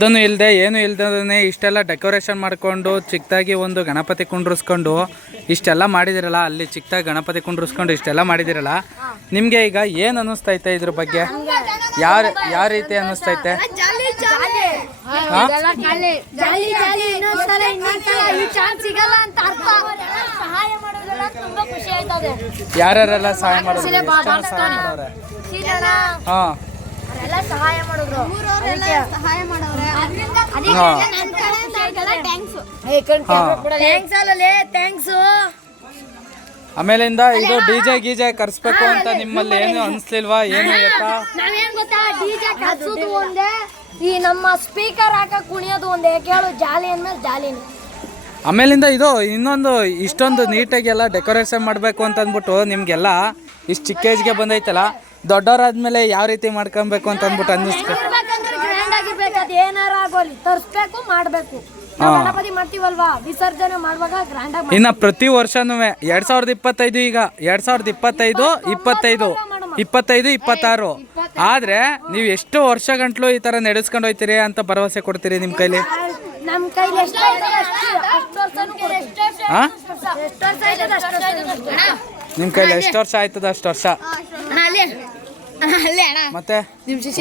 ಅದನ್ನು ಇಲ್ಲದೆ ಏನು ಇಲ್ದೇ ಇಷ್ಟೆಲ್ಲ ಡೆಕೋರೇಷನ್ ಮಾಡಿಕೊಂಡು ಚಿಕ್ಕದಾಗಿ ಒಂದು ಗಣಪತಿ ಕುಂಡ್ರಿಸ್ಕೊಂಡು ಇಷ್ಟೆಲ್ಲ ಮಾಡಿದಿರಲ್ಲ ಅಲ್ಲಿ ಚಿಕ್ಕದಾಗಿ ಗಣಪತಿ ಕುಂಡ್ರಿಸ್ಕೊಂಡು ಇಷ್ಟೆಲ್ಲ ಮಾಡಿದಿರಲ್ಲ ನಿಮಗೆ ಈಗ ಏನು ಅನ್ನಿಸ್ತೈತೆ ಇದ್ರ ಬಗ್ಗೆ? ಯಾರ ಯಾವ ರೀತಿ ಅನ್ನಿಸ್ತೈತೆ? ಯಾರ್ಯಾರೆಲ್ಲ ಸಹಾಯ ಮಾಡೋದು? ಎಷ್ಟು ಸಹಾಯ ಮಾಡಿದ್ರು. ಸಹಾಯ ಹಾ. ಥ್ಯಾಂಕ್ಸ್ ಆಮೇಲಿಂದ ಇದು ಡಿ ಜೆ ಗೀಜೆ ಕರ್ಸ್ಬೇಕು ಅಂತ ನಿಮ್ಮಲ್ಲಿ ಏನು ಅನ್ಸ್ಲಿಲ್ವಾ? ಏನು ನಾವೇನ್ ಗೊತ್ತಾ? ಡಿಜೆ ಕರ್ಸೋದು ಒಂದೇ ಈ ನಮ್ಮ ಸ್ಪೀಕರ್ ಹಾಕ ಕುಣಿಯೋದು ಒಂದೇ. ಕೇಳು ಜಾಲಿ ಅಂದ್ಮೇಲೆ ಜಾಲಿನೇ. ಆಮೇಲಿಂದ ಇದು ಇನ್ನೊಂದು ಇಷ್ಟೊಂದು ನೀಟಾಗಿ ಎಲ್ಲ ಡೆಕೋರೇಷನ್ ಮಾಡಬೇಕು ಅಂತ ಅಂದ್ಬಿಟ್ಟು ನಿಮಗೆಲ್ಲ ಇಷ್ಟು ಚಿಕ್ಕ ಏಜ್ಗೆ ಬಂದೈತಲ್ಲ ದೊಡ್ಡವರಾದ್ಮೇಲೆ ಯಾವ ರೀತಿ ಮಾಡ್ಕೊಬೇಕು ಅಂತ ಅಂದ್ಬಿಟ್ಟು ಅನ್ನಿಸ್ತು. ಇರ್ಬೇಕಂದ್ರೆ ಗ್ರ್ಯಾಂಡ್ ಆಗಿರ್ಬೇಕು ಅದ್ ಏನಾರ ಆಗೋಲಿ. ತರ್ಸ್ಬೇಕು ಮಾಡ್ಬೇಕು. ನಾವ್ ಗಣಪತಿ ಮಾಡ್ತೀವಲ್ವಾ? ವಿಸರ್ಜನೆ ಮಾಡುವಾಗ ಗ್ರ್ಯಾಂಡ್ ಆಗಿ ಇನ್ನು ಪ್ರತಿ ವರ್ಷನೂ ಎರಡು ಸಾವಿರದ ಇಪ್ಪತ್ತೈದು ಈಗ. ಎರಡು ಸಾವಿರದ ಇಪ್ಪತ್ತೈದು ಇಪ್ಪತ್ತೈದು. ಇಪ್ಪತ್ತೈದು ಇಪ್ಪತ್ತಾರು. ಆದರೆ ನೀವು ಎಷ್ಟು ವರ್ಷ ಗಂಟ್ಲು ಈ ಥರ ನಡೆಸ್ಕೊಂಡು ಹೋಯ್ತೀರಿ ಅಂತ ಭರವಸೆ ಕೊಡ್ತೀರಿ ನಿಮ್ಮ ಕೈಲಿ? ನಮ್ ಕೈಲಿ ಎಷ್ಟು ಅಷ್ಟು ವರ್ಷನೂ ಕೊಡ್ತೀವಿ. ಹಾಂ ಎಷ್ಟು ವರ್ಷ ಆಯ್ತದ ಅಷ್ಟು ವರ್ಷ ನಿಮ್ಮ ಕೈಲಿ ಎಷ್ಟು ವರ್ಷ ಆಯ್ತದ ಅಷ್ಟು ವರ್ಷ? ಮತ್ತೆ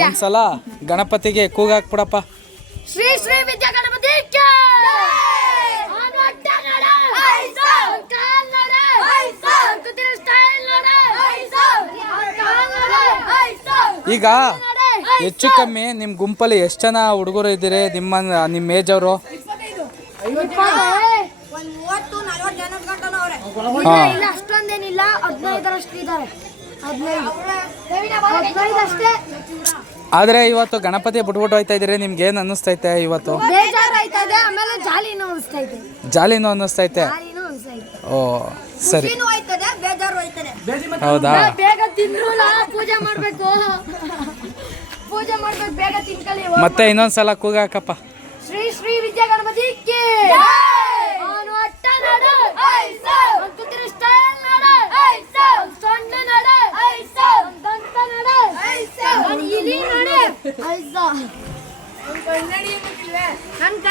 ಒಂದ್ಸಲ ಗಣಪತಿಗೆ ಕೂಗಾಕ್ಬಿಡಪ್ಪ ಶ್ರೀ ಶ್ರೀ ವಿದ್ಯಾ ಗಣಪತಿ! ಈಗ ಹೆಚ್ಚು ಕಮ್ಮಿ ನಿಮ್ಮ ಗುಂಪಲ್ಲಿ ಎಷ್ಟು ಜನ ಹುಡುಗರು ಇದ್ದೀರಿ? ನಿಮ್ಮ ನಿಮ್ಮ ಏಜ್ ಅವರು? ಹಾಂ. ಅಷ್ಟೊಂದೇನಿಲ್ಲ. ಹದಿನೈದರಷ್ಟು ಇದ್ದಾರೆ. ಆದರೆ ಇವತ್ತು ಗಣಪತಿ ಬಿಟ್ಬಿಟ್ಟು ಹೋಯ್ತಾ ಇದ್ರೆ ನಿಮ್ಗೆ ಏನು ಅನ್ನಿಸ್ತೈತೆ ಇವತ್ತು? ಜಾಲಿನೂ ಅನ್ನಿಸ್ತೈತೆ. ಓ ಸರಿ. ಹೌದಾ? ಬೇಗ ತಿಂದ್ರು ಪೂಜೆ ಮಾಡ್ಬೇಕು. ಪೂಜೆ ಮಾಡ್ಬೇಕು ಬೇಗ ತಿನ್ಕೊಳ್ಳಿ ಮತ್ತೆ ಇನ್ನೊಂದ್ಸಲ ಕೂಗಾಕಪ್ಪ. ಶ್ರೀ ಶ್ರೀ ವಿದ್ಯಾ ಗಣಪತಿ அதுதான். நான் கண்ணாடி. நான்